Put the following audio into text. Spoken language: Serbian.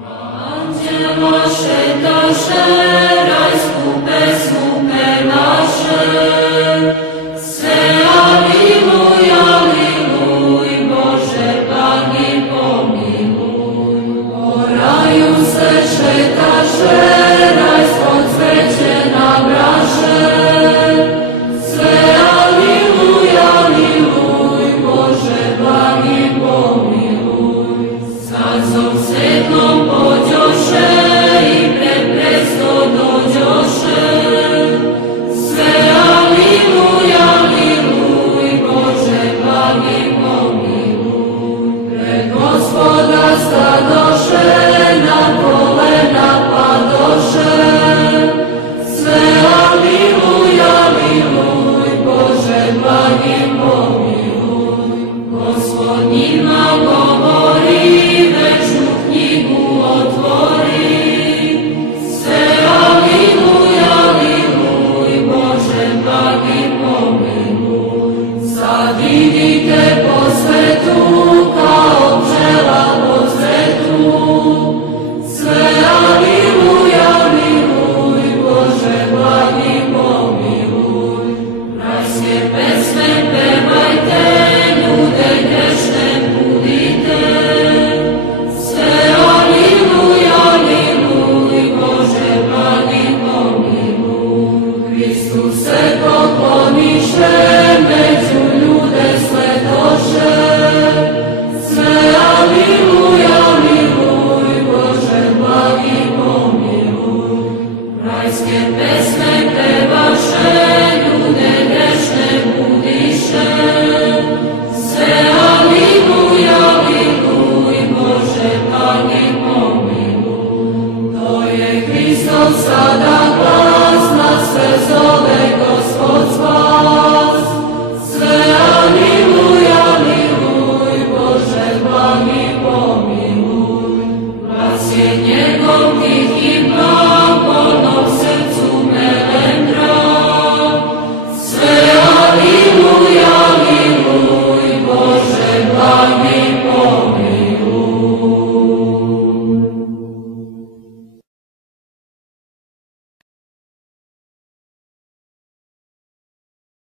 Anđelo šetaše, rajsku pesmu pevaše, sve aliluj, aliluj, Bože blagi pomiluj. Po raju se šetaše, rajsko cveće nabraše, sve aliluj, aliluj, Bože blagi pomiluj. Sazom svetnom pođoše i pred presto dođoše, sve aliluj, aliluj, Bože blagi pomiluj. Pred Gospoda stadoše, na kolena padoše, sve aliluj, aliluj, Bože blagi pomiluj. Gospodnjima govori, večnu knjigu otvori, sve aliluj, aliluj, Bože blagi pomiluj. Sad idite po svetu, kao pčela po cvetu, sve aliluj, aliluj, Bože blagi pomiluj. Rajske pesme pevajte, ljude grešne budite, sve aliluj, aliluj, Bože blagi pomiluj. Hristuse pokloniše, među ljude sletoše, sve aliluj, aliluj, Bože blagi pomiluj. Rajske pesme pevaše, ljude grešne budiše, sve aliluj, aliluj, Bože blagi pomiluj. To je Hristos